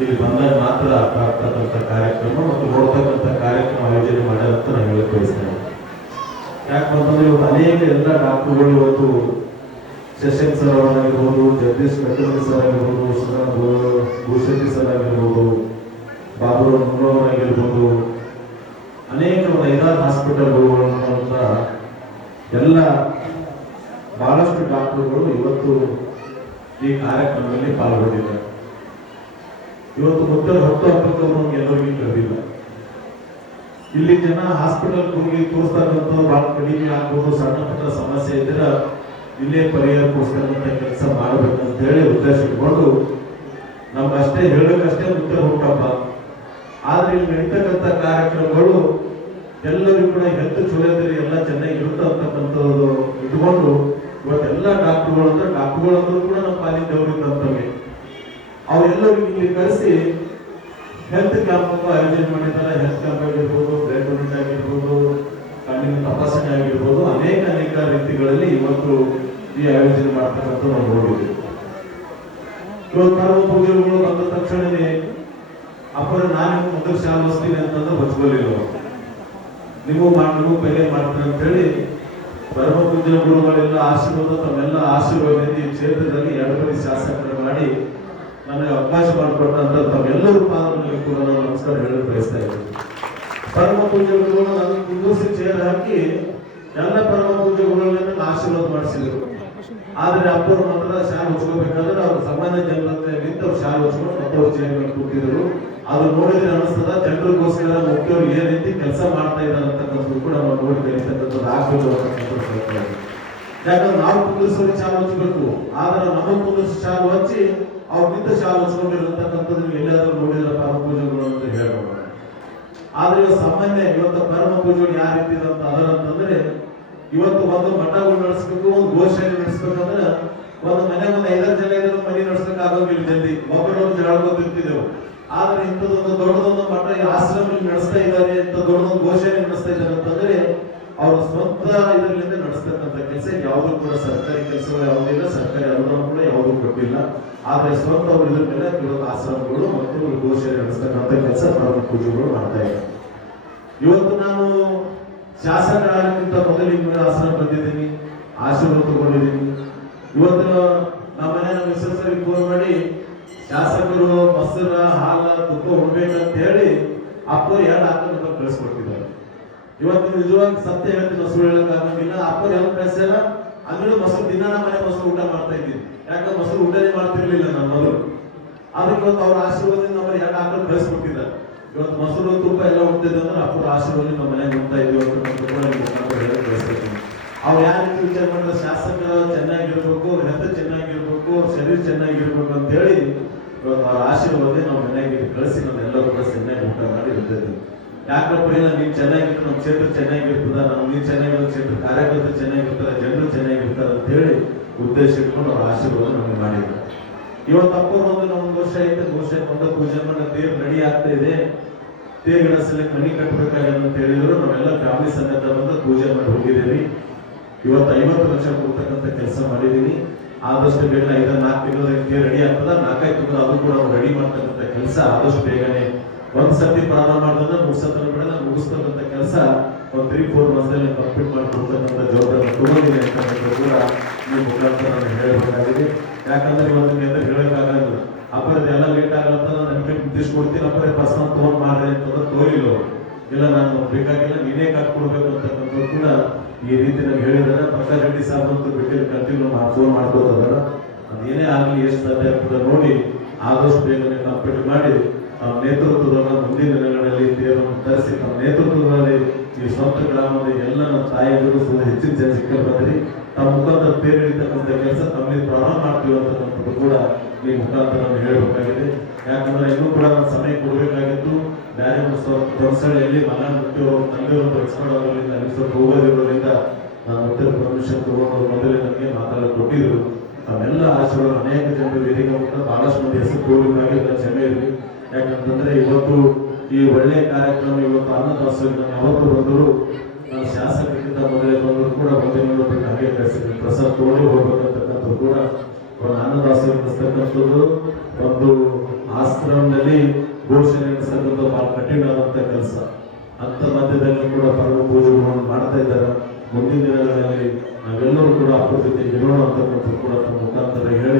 ಇಲ್ಲಿ ಬಂದಾಗ ಮಾತ್ರ ಅರ್ಥ ಆಗ್ತಕ್ಕಂಥ ಕಾರ್ಯಕ್ರಮ ಮತ್ತು ನೋಡ್ತಕ್ಕಂಥ ಕಾರ್ಯಕ್ರಮ ಆಯೋಜನೆ ಮಾಡ್ಯಾರ ಅಂತ ನಾನು ಹೇಳಕ್ ಬಯಸ್ತೇನೆ. ಯಾಕಂತಂದ್ರೆ ಇವತ್ತು ಅನೇಕ ಎಲ್ಲ ಡಾಕ್ಟರ್ಗಳು ಇವತ್ತು ಶಶನ್ ಸರ್ ಅವರಾಗಿರ್ಬೋದು, ಜಗದೀಶ್ ಕಟ್ಟಮನಿ ಸರ್ ಆಗಿರ್ಬೋದು, ಭೂಷತಿ ಸರ್ ಆಗಿರ್ಬೋದು, ಬಾಬುರಾವ್ ಮುನ್ನವರಾಗಿರ್ಬೋದು, ಅನೇಕ ಐದಾರು ಹಾಸ್ಪಿಟಲ್ಗಳು ಅಂತ ಎಲ್ಲ ಬಹಳಷ್ಟು ಡಾಕ್ಟರ್ಗಳು ಇವತ್ತು ಈ ಕಾರ್ಯಕ್ರಮದಲ್ಲಿ ಪಾಲ್ಗೊಂಡಿದ್ದಾರೆ. ಇವತ್ತು ಗೊತ್ತಿರೋ 10 ಹಬ್ಬಕ್ಕವರು ನಮ್ಗೆ ಎಲ್ಲರಿಗೂ ಕರೆದಿಲ್ಲ. ಇಲ್ಲಿ ಜನ ಹಾಸ್ಪಿಟಲ್ ಹೋಗಿ ತೋರಿಸ್ತಕ್ಕಂಥ ಬಹಳ ಕಡಿಮೆ ಆಗ್ಬೋದು, ಸಣ್ಣ ಪುಟ್ಟ ಸಮಸ್ಯೆ ಇದ್ರೆ ಇಲ್ಲೇ ಪರಿಹಾರಕ್ಕೋಸ್ಕರ ಕೆಲಸ ಮಾಡ್ಬೇಕಂತ ಹೇಳಿ ಉದ್ದೇಶ ಇಟ್ಕೊಂಡು ನಮ್ಗಷ್ಟೇ ಹೇಳಕ್ಕಷ್ಟೇ ಮುಖ್ಯ ಹುಟ್ಟಪ್ಪ. ಆದ್ರೆ ಇಲ್ಲಿ ನಡೀತಕ್ಕಂಥ ಕಾರ್ಯಕ್ರಮಗಳು ಎಲ್ಲರಿಗೂ ಕೂಡ ಹೆಲ್ತ್ ಚೊಲೋದ್ರಿ ಎಲ್ಲ ಚೆನ್ನಾಗಿ ಇರುತ್ತೆ ಅಂತಕ್ಕಂಥದ್ದು ಇಟ್ಕೊಂಡು ಇವತ್ತೆಲ್ಲ ಡಾಕ್ಟರ್ಗಳು ಅಂದ್ರೂ ಕೂಡ ನಮ್ಮ ಪಾಲಿನ ದೇವರಿದ್ದಂತವ್ರಿಗೆ ಅವರೆಲ್ಲರಿಗೂ ಇಲ್ಲಿ ಕರೆಸಿ ಹೆಲ್ತ್ ಕ್ಯಾಂಪ್ ಆಯೋಜನೆ ಮಾಡಿದ್ದಾರೆ. ಹೆಲ್ತ್ ಕ್ಯಾಂಪ್ ಆಗಿರ್ಬೋದು, ಬ್ಲಡ್ ಡೊನೇಟ್ ಆಗಿರ್ಬೋದು, ಕಣ್ಣಿನ ತಪಾಸಣೆ ಆಗಿರ್ಬೋದು, ಅನೇಕ ರೀತಿಗಳಲ್ಲಿ ಇವತ್ತು ಈ ಆಯೋಜನೆ ಮಾಡ್ತಕ್ಕಂಥ ನಾವು ನೋಡಿದ್ವಿ. ಇವತ್ತು ಪರಮ ಪೂಜೆಗಳು ಬಂದ ತಕ್ಷಣನೇ ಅಪ್ಪರ ನಾನು ಮೊದಲು ಶಾಲೆ ಹೊಸ್ತೀನಿ ಅಂತಂದ್ರೆ ಬಚ್ಕೊಳ್ಳಿಲ್ಲ. ನೀವು ಪೈಲೆ ಮಾಡ್ತೀನಿ ಅಂತ ಹೇಳಿ ಪರಮ ಪೂಜೆ ಗುರುಗಳೆಲ್ಲ ಆಶೀರ್ವಾದ ತಮ್ಮೆಲ್ಲ ಆಶೀರ್ವಾದದಿಂದ ಈ ಕ್ಷೇತ್ರದಲ್ಲಿ 2 ಬಾರಿ ಶಾಸಕರು ಮಾಡಿ ನನಗೆ ಅವಕಾಶ ಮಾಡಿಕೊಟ್ಟಂತ ತಮ್ಮೆಲ್ಲರೂ ಪಾದಗಳಿಗೆ ಕೂಡ ನಾನು ನಮಸ್ಕಾರ ಹೇಳಲು ಬಯಸ್ತಾ ಇದ್ದೀನಿ. ಪರಮ ಪೂಜೆಗಳು ನನ್ನ ಕುಂದೂಸಿ ಚೇರ್ ಹಾಕಿ ಎಲ್ಲ ಪರಮ ಪೂಜೆಗಳನ್ನ ಆಶೀರ್ವಾದ ಮಾಡಿಸಿದ್ರು. ಆದ್ರೆ ಅಪ್ಪರು ಮಾತ್ರ ಶಾಲೆ ಹೊಚ್ಕೋಬೇಕಾದ್ರೆ ಅವ್ರ ಸಾಮಾನ್ಯ ಜನರಂತೆ ನಿಂತು ಅವ್ರು ಶಾಲೆ ಹೊಚ್ಕೊಂಡು ಮಕ್ಕಳು ಚೇರ್ ಮೇಲೆ ಕೂತಿದ್ರು. ಅದು ನೋಡಿದ್ರೆ ಅನಿಸ್ತದ ಜನರಿಗೋಸ್ಕರ ಮುಖ್ಯವ್ರು ಏನ್ ರೀತಿ ಕೆಲಸ ಮಾಡ್ತಾ ಇದ್ದಾರೆ ಅಂತಕ್ಕಂಥದ್ದು ಕೂಡ ನಾವು ನೋಡಿ ಕಲಿತಕ್ಕಂಥದ್ದು ಆಗ್ಬೋದು ಅಂತಕ್ಕಂಥ. ಯಾಕಂದ್ರೆ ನಾವು ಕುಂದಿಸೋರಿಗೆ ಶಾಲೆ ಹಚ್ಚಬೇಕು, ಆದ್ರೆ ನಮ್ಮ ಕುಂದಿಸಿ ಶಾಲೆ ಹಚ್ಚಿ ಅವ್ರು ನಿಂತ ಶಾಲೆ ಹಚ್ಕೊಂಡಿರತಕ್ಕಂಥದ್ದು ಎಲ್ಲಾದ್ರೂ ನೋಡಿದ್ರೆ ಪರಮ ಪೂಜೆಗಳು ಅಂತ ಹೇಳ್ಬೋದು. ಆದ್ರೆ ಇವಾಗ ಸಾಮಾನ್ಯ ಇವತ್ತು ಪರಮ ಪೂಜೆಗಳು ಯಾವ ರೀತಿ ಅಂತ ಅದರಂತಂದ್ರೆ ಇವತ್ತು ಒಂದು ಮಠಗಳು ನಡೆಸ್ಬೇಕು, ಒಂದು ಗೋಶಾಲೆ ನಡೆಸ್ಬೇಕಂದ್ರೆ ಒಂದು ಮನೆಗೆ ಒಂದು 5 ಜನ ಇದ್ರು ಮನೆ ನಡೆಸಕ್ ಆಗೋಗಿಲ್ಲ ಜಲ್ದಿ, ಒಬ್ಬರೊಬ್ಬರು ಜಗಳಗೊತ್ತಿರ್ತಿದ್ದೆವು. ಆದ್ರೆ ಇಂಥದ್ದೊಂದು ದೊಡ್ಡದೊಂದು ಮಠ ಆಶ್ರಮ ನಡೆಸ್ತಾ ಇದ್ದಾರೆ, ಇಂಥ ದೊಡ್ಡದೊಂದು ಗೋಶಾಲೆ ನಡೆಸ್ತಾ ಇದ್ದಾರೆ ಅಂತಂದ್ರೆ ಅವ್ರ ಸ್ವಂತ ಇದರಿಂದ ನಡೆಸ್ತಕ್ಕಂಥ ಕೆಲಸ. ಯಾವುದು ಕೂಡ ಸರ್ಕಾರಿ ಕೆಲಸಗಳು ಯಾವುದಿಲ್ಲ, ಸರ್ಕಾರಿ ಅನುದಾನ ಕೂಡ ಯಾವುದು ಕೊಟ್ಟಿಲ್ಲ. ಆದ್ರೆ ಸ್ವಂತ ಅವರು ಇದ್ರ ಮೇಲೆ ಇವತ್ತು ಆಶ್ರಮಗಳು ಮತ್ತು ಗೋಶಾಲೆ ನಡೆಸ್ತಕ್ಕಂಥ ಕೆಲಸ ಪರಮ ಪೂಜೆಗಳು ಮಾಡ್ತಾ ಇದ್ದಾರೆ. ಇವತ್ತು ನಾನು ಶಾಸಕರಾಗಕ್ಕಿಂತ ಮೊದಲು ಆಶ್ರಮ ಬಂದಿದ್ದೀನಿ, ಆಶೀರ್ವಾದ ತಗೊಂಡಿದ್ದೀನಿ. ಇವತ್ತು ನಮ್ಮ ಮನೆ ನಮ್ಮ ಮಿಸ್ಸರಿಗೆ ಫೋನ್ ಮಾಡಿ ಶಾಸಕರು ಮೊಸರ ಹಾಲ ತುಪ್ಪ ಉಣ್ಬೇಕಂತ ಹೇಳಿ ಅಪ್ಪರು 2 ಆಕಳ ಕಳಿಸ್ಕೊಡ್ತಿದ್ದಾರೆ. ಇವತ್ತು ನಿಜವಾಗಿ ಸತ್ಯ ಹೇಳ್ತೀನಿ, ಮೊಸರು ಹೇಳಕ್ ಆಗಂಗಿಲ್ಲ. ಅಪ್ಪರು ಯಾವ ಕಳಿಸ್ಯಾರ ಅಂದ್ರೆ ಮೊಸರು ದಿನ ನಮ್ಮ ಮನೆ ಮೊಸರು ಊಟ ಮಾಡ್ತಾ ಇದ್ದೀನಿ. ಯಾಕಂದ್ರೆ ಮೊಸರು ಊಟನೇ ಮಾಡ್ತಿರ್ಲಿಲ್ಲ ನನ್ನ ಮೊದಲು. ಅದಕ್ಕೆ ಇವತ್ತು ಅವ್ರ ಆಶೀರ್ವಾದದಿಂದ ನಮ್ಮ 2 ಆಕಳ ಕಳಿಸ್ಕೊಟ್ಟಿದ್ದಾರೆ. ಇವತ್ತು ಮೊಸರು ತುಪ್ಪ ಎಲ್ಲ ಉಣ್ತಿದ್ದೆ ಅಂದ್ರೆ ಅಪ್ಪರ ಆಶೀರ್ವಾದ ನಮ್ಮ ಮನೆಗೆ ಉಣ್ತಾ ಇದ್ದೀವಿ ಅಂತ ಹೇಳಕ್ ಬಯಸ್ತೀನಿ. ಅವ್ರು ಯಾವ ರೀತಿ ವಿಚಾರ ಮಾಡಿದ್ರೆ ಶಾಸಕ ಚೆನ್ನಾಗಿರ್ಬೇಕು, ಹೆಲ್ತ್ ಚೆನ್ನಾಗಿರ್ಬೇಕು, ಶರೀರ ಚೆನ್ನಾಗಿರ್ಬೇಕು ಅಂತ ಹೇಳಿ ಇವತ್ತು ಅವ್ರ ಆಶೀರ್ವಾದ ನಾವು ಮನೆಗೆ ಕಳಿಸಿ ನಮ್ಮೆಲ್ಲರೂ ಕೂಡ ಚೆನ್ನಾಗಿ ಊಟ ಮಾಡಿ ಇರ್ತೈತಿ. ಯಾಕಪ್ಪ ಇಲ್ಲ ನೀನ್ ಚೆನ್ನಾಗಿರ್ತಾರೆ, ನಮ್ಮ ಕ್ಷೇತ್ರ ಚೆನ್ನಾಗಿರ್ತದ, ನೀನ್ ಚೆನ್ನಾಗಿರೋ ಕ್ಷೇತ್ರ ಕಾರ್ಯಕರ್ತರು ಚೆನ್ನಾಗಿರ್ತಾರೆ, ಜನರು ಚೆನ್ನಾಗಿರ್ತಾರೆ ಅಂತ ಹೇಳಿ ಉದ್ದೇಶ ಇಟ್ಕೊಂಡು ಅವ್ರ ಆಶೀರ್ವಾದ ನಮಗೆ ಮಾಡಿದ್ರು. ಇವತ್ತು ಅಪ್ಪರು ಒಂದು 1 ವರ್ಷ ಆಯ್ತು, ಗೋಶಾಲೆ ಬಂದ ಪೂಜೆ ಮಾಡಿ ತೇರು ರೆಡಿ ಆಗ್ತಾ ಇದೆ, ತೇರು ಇಳಿಸಲಿಕ್ಕೆ ಮನೆ ಕಟ್ಟಬೇಕಾಗಿದೆ ಅಂತ ಹೇಳಿದ್ರು. ನಾವೆಲ್ಲ ಫ್ಯಾಮಿಲಿ ಸಮೇತ ಬಂದು ಪೂಜೆ ಮಾಡಿ ಹೋಗಿದ್ದೀವಿ. ಇವತ್ತು 50 ಲಕ್ಷ ಕೊಡ್ತಕ್ಕಂಥ ಕೆಲಸ ಮಾಡಿದೀನಿ. ಆದಷ್ಟು ಬೇಗ 4 ತಿಂಗಳಿಗೆ ರೆಡಿ ಆಗ್ತದ, 4-5 ತಿಂಗಳು ಅದು ಕೂಡ ರೆಡಿ ಮಾಡ್ತಕ್ಕಂಥ ಕೆಲಸ ಆದಷ್ಟು ಬೇಗನೆ ಒಂದ್ ಸರ್ತಿ ಪ್ರಾರಂಭ ಮಾಡಿದ್ರೆ ಮುಗಿಸ್ತಕ್ಕಂಥ ಕೆಲಸ ಒಂದು 3-4 ಮಂತ್ಸಲ್ಲಿ ಕಂಪ್ಲೀಟ್ ಮಾಡಿ ಕೊಡ್ತಕ್ಕಂಥ ಜವಾಬ್ದಾರಿ ತಗೊಂಡಿದೆ ಅಂತಕ್ಕಂಥ ಕೂಡ ನೀವು ಮುಖಾಂತರ ನಾನು ಹೇಳಬೇಕಾಗಿದೆ. ಯಾಕಂದ್ರೆ ಇವತ್ತು ಹೇಳಕ್ಕಾಗಲ್ಲ, ಅಪ್ಪರದೆಲ್ಲ ಲೇಟ್ ಆಗತ್ತ ನನಗೆ ಮುಟ್ಟಿಸ್ಕೊಡ್ತೀನಿ, ಅಪ್ಪರೇ ಪರ್ಸನಲ್ ತಗೊಂಡ್ ಮಾಡ್ರಿ ಅಂತಂದ್ರೆ ತೋರಿಲ್ಲ. ಇಲ್ಲ ನಾನು ಬೇಕಾಗಿಲ್ಲ, ನೀನೇ ಕಾಟ್ಕೊಡ್ಬೇಕು ಅಂತಕ್ಕಂಥದ್ದು ಕೂಡ ಈ ರೀತಿ ನಾವು ಹೇಳಿದಾರೆ. ಪ್ರಕಾಶ್ ರೆಡ್ಡಿ ಸಾಬ್ ಅಂತ ಬಿಟ್ಟಿರೋ ಕಂಟಿನ್ಯೂ ಫೋನ್ ಮಾಡ್ಕೋತಾರ. ಅದೇನೇ ಆಗಲಿ ಎಷ್ಟು ಸಾಧ್ಯ ಆಗ್ತದೆ ನೋಡಿ ಆದಷ್ಟು ಬೇಗನೆ ಕಂಪ್ಲೀಟ್ ಮಾಡಿ ತಮ್ಮ ನೇತೃತ್ವದಲ್ಲಿ ಮುಂದಿನ ದಿನಗಳಲ್ಲಿ ತೇರನ್ನು ತರಿಸಿ ತಮ್ಮ ನೇತೃತ್ವದಲ್ಲಿ ಈ ಸ್ವಂತ ಗ್ರಾಮದ ಎಲ್ಲ ನಮ್ಮ ತಾಯಿಯವರು ಹೆಚ್ಚಿನ ಜನ ಸಿಕ್ಕಲು ಬಂದಿರಿ. ತಮ್ಮ ಮುಖಾಂತರ ತೇರು ಹಿಡಿತಕ್ಕಂಥ ಕೆಲಸ ತಮ್ಮಲ್ಲಿ ಪ್ರಾರಂಭ ಮಾಡ್ತೀವಿ ಅಂತಕ್ಕಂಥದ್ದು ಕೂಡ ಈ ಮುಖಾಂತರ ನಾವು ಹೇಳಬೇಕಾಗಿದೆ. ಯಾಕಂದ್ರೆ ಇನ್ನೂ ಕೂಡ ನಾನು ಸಮಯ ಕೊಡಬೇಕಾಗಿತ್ತು. ಬೇರೆ ಸಂಸ್ಥೆಗಳಲ್ಲಿ ಮನ ಮುಖ್ಯ ತಂದೆಯವರು ಎಕ್ಸ್ಪರ್ಟ್ ಆಗೋದ್ರಿಂದ ಅಲ್ಲಿ ಸ್ವಲ್ಪ ಹೋಗೋದಿರೋದ್ರಿಂದ ನಾನು ಮತ್ತೆ ಪರ್ಮಿಷನ್ ತಗೊಂಡು ಮೊದಲೇ ನನಗೆ ಮಾತಾಡಲು ಕೊಟ್ಟಿದ್ರು. ತಮ್ಮೆಲ್ಲ ಆಶೀರ್ವಾದ ಅನೇಕ ಜನರು ವೇದಿಕೆ ಮುಖ ಬಹಳಷ್ಟು ಮಂದಿ ಹೆಸರು ತೋರಿಗಾಗಿ ಕ್ಷಮೆ ಇರಲಿ. ಯಾಕಂತಂದ್ರೆ ಇವತ್ತು ಈ ಒಳ್ಳೆ ಕಾರ್ಯಕ್ರಮ ಇವತ್ತು ಅನ್ನದಾಸೋಹ ಯಾವತ್ತು ಬಂದರು ನಾನು ಶಾಸಕರಿಗಿಂತ ಮೊದಲೇ ಬಂದರೂ ಕೂಡ ಮುಂದಿನ ಹಾಗೆ ಕಳಿಸಿದ್ವಿ. ಪ್ರಸಾದ ತಗೊಂಡು ಹೋಗ್ಬೇಕಂತಕ್ಕಂಥದ್ದು ಕೂಡ ಒಂದು ಅನ್ನದಾಸೋಹ ನಡೆಸ್ತಕ್ಕಂಥದ್ದು ಒಂದು ಆಶ್ರಮದಲ್ಲಿ ಘೋಷಣೆ ನಡೆಸೋದು ಬಹಳ ಕಠಿಣವಾದಂತ ಕೆಲಸ. ಅಂತ ಮಧ್ಯದಲ್ಲಿ ಕೂಡ ಪರ್ವ ಪೂಜೆಗಳನ್ನು ಮಾಡ್ತಾ ಇದ್ದಾರೆ. ಮುಂದಿನ ದಿನಗಳಲ್ಲಿ ನಾವೆಲ್ಲರೂ ಕೂಡ ಅದ್ರ ಜೊತೆ ಇರೋಣ ಅಂತಕ್ಕಂಥ ಕೂಡ ತಮ್ಮ ಮುಖಾಂತರ ಹೇಳಿ